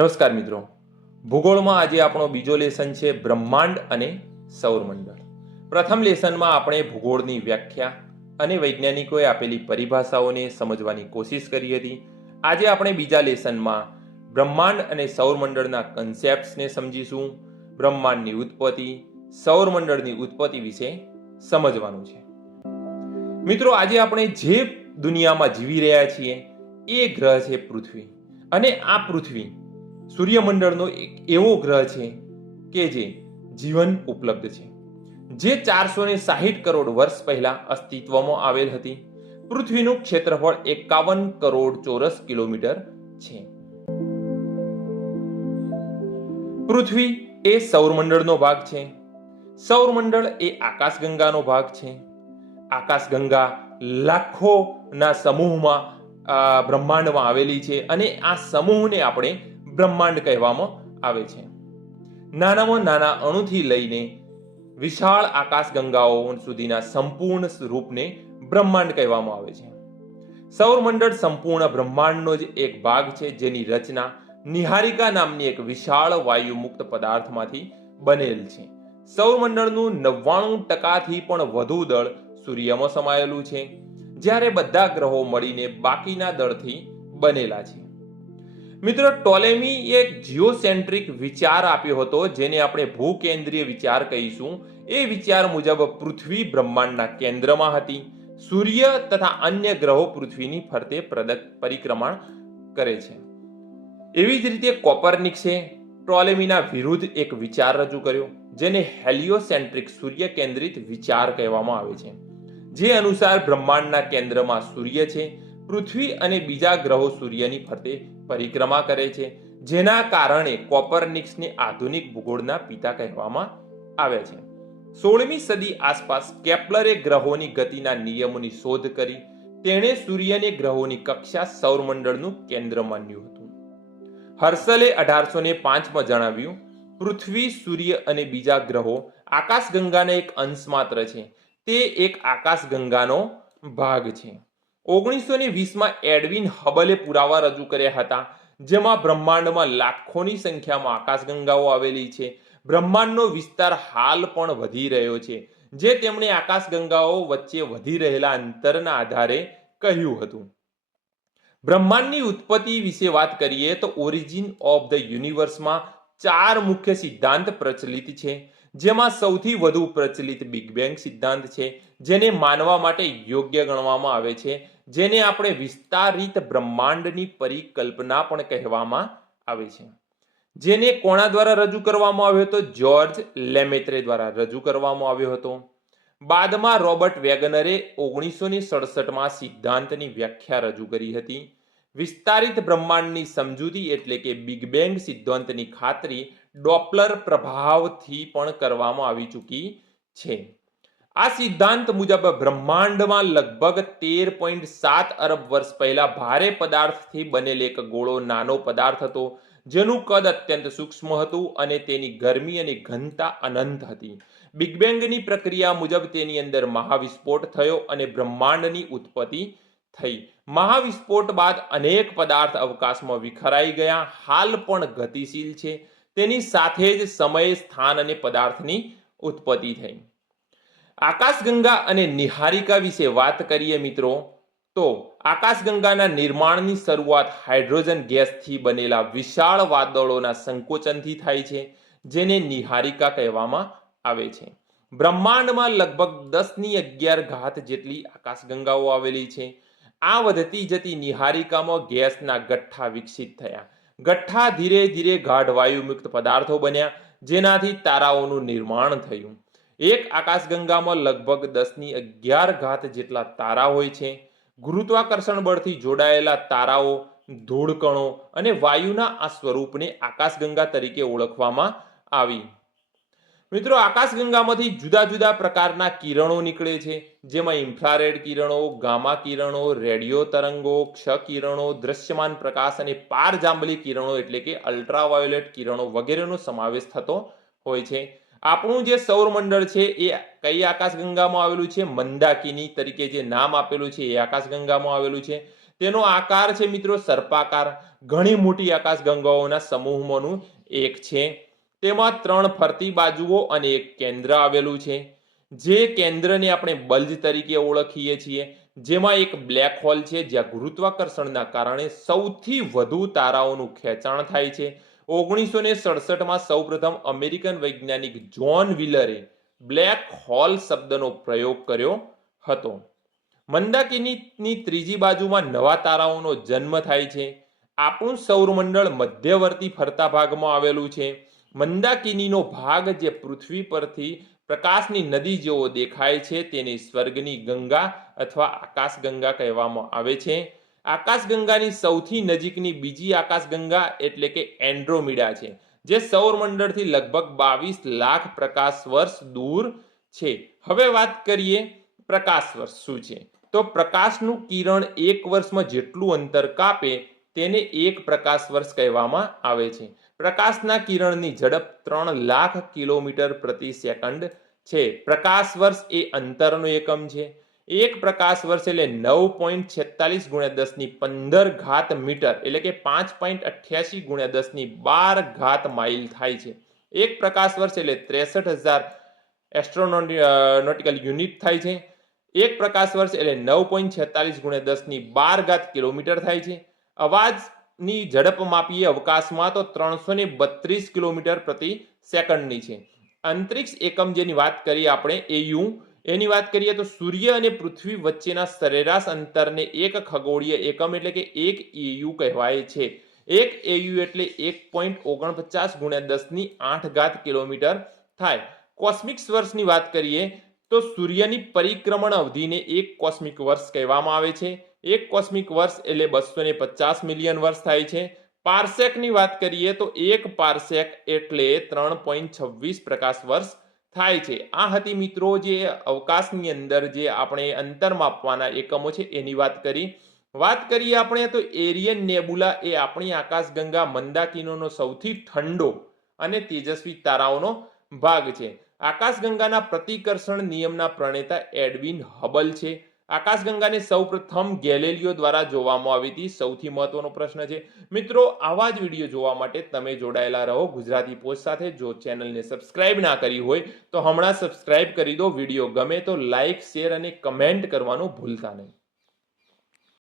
નમસ્કાર મિત્રો. ભૂગોળમાં આજે આપણો બીજો લેસન છે બ્રહ્માંડ અને સૌરમંડળ. પ્રથમ લેસનમાં આપણે ભૂગોળની વ્યાખ્યા અને વૈજ્ઞાનિકોએ આપેલી પરિભાષાઓને સમજવાની કોશિશ કરી હતી. આજે આપણે બીજા લેસનમાં બ્રહ્માંડ અને સૌરમંડળના કન્સેપ્ટ્સને સમજીશું. બ્રહ્માંડની ઉત્પત્તિ, સૌરમંડળની ઉત્પત્તિ વિશે સમજવાનું છે. મિત્રો, આજે આપણે જે દુનિયામાં જીવી રહ્યા છીએ એ ગ્રહ છે પૃથ્વી. અને આ પૃથ્વી સૂર્યમંડળનો એક એવો ગ્રહ છે કે જે જીવન ઉપલબ્ધ છે. જે ચારસો ને સાહીઠ કરોડ વર્ષ પહેલા અસ્તિત્વમાં આવેલ હતી. પૃથ્વીનું ક્ષેત્રફળ એકાવન કરોડ ચોરસ કિલોમીટર છે. પૃથ્વી એ સૌરમંડળનો ભાગ છે. સૌરમંડળ એ આકાશગંગાનો ભાગ છે. આકાશગંગા લાખોના સમૂહમાં બ્રહ્માંડમાં આવેલી છે અને આ સમૂહને આપણે બ્રહ્માંડ કહેવામાં આવે છે. નાનામાં નાના અણુથી લઈને વિશાળ આકાશગંગાઓ સુધીના સંપૂર્ણ રૂપને બ્રહ્માંડ કહેવામાં આવે છે. સૌરમંડળ સંપૂર્ણ બ્રહ્માંડનો જ એક ભાગ છે, જેની રચના નિહારિકા નામની એક વિશાળ વાયુમુક્ત પદાર્થમાંથી બનેલ છે. સૌરમંડળનું નવ્વાણું ટકાથી પણ વધુ દળ સૂર્યમાં સમાયેલું છે. જ્યારે બધા ગ્રહો મળીને બાકીના દળથી બનેલા છે. મિત્રો ટોલેમી એક જીઓસેન્ટ્રિક વિચાર આપ્યો હતો, જેને આપણે ભૂકેન્દ્રીય વિચાર કહીશું. એ વિચાર મુજબ પૃથ્વી બ્રહ્માંડના કેન્દ્રમાં હતી. સૂર્ય તથા અન્ય ગ્રહો પૃથ્વીની ફરતે પ્રદક, પરિક્રમણ કરે છે. એવી જ રીતે કોપરનિક્સે ટોલેમીના વિરુદ્ધ એક વિચાર રજૂ કર્યો, જેને હેલિયોસેન્ટ્રિક સૂર્ય કેન્દ્રિત વિચાર કહેવામાં આવે છે. જે અનુસાર બ્રહ્માંડના કેન્દ્રમાં સૂર્ય છે. પૃથ્વી અને બીજા ગ્રહો સૂર્યની ફરતે પરિક્રમા કરે છે, જેના કારણે કોપરનિક્સને આધુનિક ભૂગોળના પિતા કહેવામાં આવે છે. સોળમી સદી આસપાસ કેપ્લરે ગ્રહોની ગતિના નિયમોની શોધ કરી, તેણે સૂર્યને ગ્રહોની કક્ષા સૌરમંડળનું કેન્દ્ર માન્યું હતું. હર્સલે અઢારસો ને પાંચમાં જણાવ્યું, પૃથ્વી, સૂર્ય અને બીજા ગ્રહો આકાશગંગાના એક અંશ માત્ર છે. તે એક આકાશગંગાનો ભાગ છે. ઓગણીસો ને વીસમાં એડવિન હબલે પુરાવા રજૂ કર્યા હતા, જેમાં બ્રહ્માંડમાં લાખોની સંખ્યામાં આકાશગંગાઓ આવેલી છે. બ્રહ્માંડનો વિસ્તાર હાલ પણ વધી રહ્યો છે, જે તેમણે આકાશગંગાઓ વચ્ચે વધી રહેલા અંતરના આધારે કહ્યું હતું. બ્રહ્માંડની ઉત્પત્તિ વિશે વાત કરીએ તો ઓરિજિન ઓફ ધ યુનિવર્સમાં ચાર મુખ્ય સિદ્ધાંત પ્રચલિત છે, જેમાં સૌથી વધુ પ્રચલિત બિગ બેંગ સિદ્ધાંત છે, જેને માનવા માટે યોગ્ય ગણવામાં આવે છે. જેને આપણે વિસ્તારિત બ્રહ્માંડની પરિકલ્પના પણ કહેવામાં આવે છે. જેને કોણા દ્વારા રજૂ કરવામાં આવ્યો હતો? જ્યોર્જ લેમેત્રે દ્વારા રજૂ કરવામાં આવ્યો હતો. બાદમાં રોબર્ટ વેગનરે ઓગણીસો ની સડસઠમાં સિદ્ધાંતની વ્યાખ્યા રજૂ કરી હતી. વિસ્તારિત બ્રહ્માંડની સમજૂતી એટલે કે બિગ બેંગ સિદ્ધાંતની ખાતરી ડોપલર પ્રભાવથી પણ કરવામાં આવી ચૂકી છે. આ સિદ્ધાંત મુજબ બ્રહ્માંડમાં લગભગ તેર પોઈન્ટ સાત અરબ વર્ષ પહેલા ભારે પદાર્થથી બનેલ એક ગોળો નાનો પદાર્થ હતો. જેનું કદ અત્યંત સૂક્ષ્મ હતું અને તેની ગરમી અને ઘનતા અનંત હતી. બિગ બેંગની પ્રક્રિયા મુજબ તેની અંદર મહાવિસ્ફોટ થયો અને બ્રહ્માંડની ઉત્પત્તિ થઈ. મહાવિસ્ફોટ બાદ અનેક પદાર્થ અવકાશમાં વિખરાઈ ગયા. હાલ પણ ગતિશીલ છે. તેની સાથે જ સમય સ્થાન અને પદાર્થની ઉત્પત્તિ થઈ. આકાશગંગા અને નિહારિકા વિશે વાત કરીએ મિત્રો, તો આકાશગંગાના નિર્માણની શરૂઆત હાઇડ્રોજન ગેસથી બનેલા વિશાળ વાદળોના સંકોચનથી થાય છે, જેને નિહારિકા કહેવામાં આવે છે. બ્રહ્માંડમાં લગભગ દસની અગિયાર ઘાત જેટલી આકાશગંગાઓ આવેલી છે. આ વધતી જતી નિહારિકામાં ગેસના ગઠ્ઠા વિકસિત થયા. ગઠ્ઠા ધીરે ધીરે ગાઢ વાયુયુક્ત પદાર્થો બન્યા, જેનાથી તારાઓનું નિર્માણ થયું. એક આકાશગંગામાં લગભગ દસની અગિયાર ઘાત જેટલા તારા હોય છે. ગુરુત્વાકર્ષણ બળથી જોડાયેલા તારાઓ, ધૂળકણો અને વાયુના આ સ્વરૂપને આકાશગંગા તરીકે ઓળખવામાં આવી. મિત્રો, આકાશગંગામાંથી જુદા જુદા પ્રકારના કિરણો નીકળે છે. જેમાં ઇન્ફ્રારેડ કિરણો, ગામા કિરણો, રેડિયો તરંગો, ક્ષ કિરણો, દ્રશ્યમાન પ્રકાશ અને પારજાંબલી કિરણો એટલે કે અલ્ટ્રાવાયોલેટ કિરણો વગેરેનો સમાવેશ થતો હોય છે. આપણું જે સૌરમંડળ છે, એ કઈ આકાશગંગામાં આવેલું છે? મંદાકિની તરીકે જે નામ આપેલું છે, એ આકાશગંગામાં આવેલું છે. તેનો આકાર છે મિત્રો સર્પાકાર. ઘણી મોટી આકાશગંગાઓના સમૂહમાંનું એક છે. તેમાં ત્રણ ફરતી બાજુઓ અને એક કેન્દ્ર આવેલું છે. જે કેન્દ્રને આપણે બલ્જ તરીકે ઓળખીએ છીએ. જેમાં એક બ્લેક હોલ છે, જ્યાં ગુરુત્વાકર્ષણના કારણે સૌથી વધુ તારાઓનું ખેંચાણ થાય છે. ઓગણીસો ને સડસઠમાં સૌપ્રથમ અમેરિકન વૈજ્ઞાનિક જ્હોન વિલરે બ્લેક હોલ શબ્દનો પ્રયોગ કર્યો હતો. મંદાકિનીની ત્રીજી બાજુમાં નવા તારાઓનો જન્મ થાય છે. આપણું સૌરમંડળ મધ્યવર્તી ફરતા ભાગમાં આવેલું છે. મંદાકિનીનો ભાગ જે પૃથ્વી પરથી પ્રકાશની નદી જેવો દેખાય છે તેને સ્વર્ગની ગંગા અથવા આકાશગંગા કહેવામાં આવે છે. આકાશગંગાની સૌથી નજીકની બીજી આકાશગંગા એટલે કે એન્ડ્રોમીડા છે, જે સૌરમંડળથી લગભગ બાવીસ લાખ પ્રકાશ વર્ષ દૂર છે. હવે વાત કરીએ પ્રકાશ વર્ષ શું છે. તો પ્રકાશનું કિરણ એક વર્ષમાં જેટલું અંતર કાપે તેને એક પ્રકાશ વર્ષ કહેવામાં આવે છે. પ્રકાશના કિરણની ઝડપ ત્રણ લાખ કિલોમીટર પ્રતિ સેકન્ડ છે. પ્રકાશ વર્ષ એ અંતરનો એકમ છે. એક પ્રકાશ વર્ષ એટલે નવ પોઈન્ટ છેતાલીસ ગુણ્યા દસની પંદર ઘાત મીટર, એટલે કે પાંચ પોઈન્ટ અઠ્યાસી ગુણ્યા દસની બાર ઘાત માઇલ થાય છે. એક પ્રકાશ વર્ષ એટલે ત્રેસઠ હજાર એસ્ટ્રોનોટિકલ યુનિટ થાય છે. એક પ્રકાશ વર્ષ એટલે નવ પોઈન્ટ છેતાલીસ ગુણ્યા દસની બાર ઘાત કિલોમીટર થાય છે. અવાજની ઝડપ માપીએ અવકાશમાં તો ત્રણસો ને બત્રીસ કિલોમીટર પ્રતિ સેકન્ડની છે. અંતરિક્ષ એકમ જેની વાત કરીએ આપણે એયુ એની વાત કરીએ તો સૂર્ય અને પૃથ્વી વચ્ચેના સરેરાશ અંતરને એક ખગોળીય એકમ એટલે કે એક એયુ કહેવાય છે. એક એયુ એટલે એક પોઈન્ટ ઓગણપચાસ ગુણ્યા દસની આઠ ઘાત કિલોમીટર થાય. કોસ્મિક વર્ષની વાત કરીએ તો સૂર્યની પરિક્રમણ અવધિને એક કોસ્મિક વર્ષ કહેવામાં આવે છે. એક કોસ્મિક વર્ષ એટલે બસો પચાસ મિલિયન વર્ષ થાય છે. પાર્સેકની વાત કરીએ તો એક પાર્સેક એટલે ત્રણ પોઈન્ટ છવ્વીસ પ્રકાશ વર્ષ થાય છે. આ હતી મિત્રો જે અવકાશની અંદર જે આપણે અંતર માપવાના એકમો છે એની વાત કરી. વાત કરીએ આપણે તો એરિયન નેબુલા એ આપણી આકાશગંગા મંદાકિનોનો સૌથી ઠંડો અને તેજસ્વી તારાઓનો ભાગ છે. આકાશગંગાના પ્રતિકર્ષણ નિયમના પ્રણેતા એડવિન હબલ છે. આકાશગંગાને સૌપ્રથમ ગેલેલિયો દ્વારા જોવામાં આવી હતી. સૌથી મહત્વનો પ્રશ્ન છે, મિત્રો, આવા જ વીડિયો જોવા માટે તમે જોડાયેલા રહો ગુજરાતી પોસ્ટ સાથે. જો ચેનલને સબસ્ક્રાઇબ ના કરી હોય, તો હમણાં સબસ્ક્રાઇબ કરી દો. વીડિયો ગમે તો લાઇક, શેર અને કમેન્ટ કરવાનું ભૂલતા નહીં.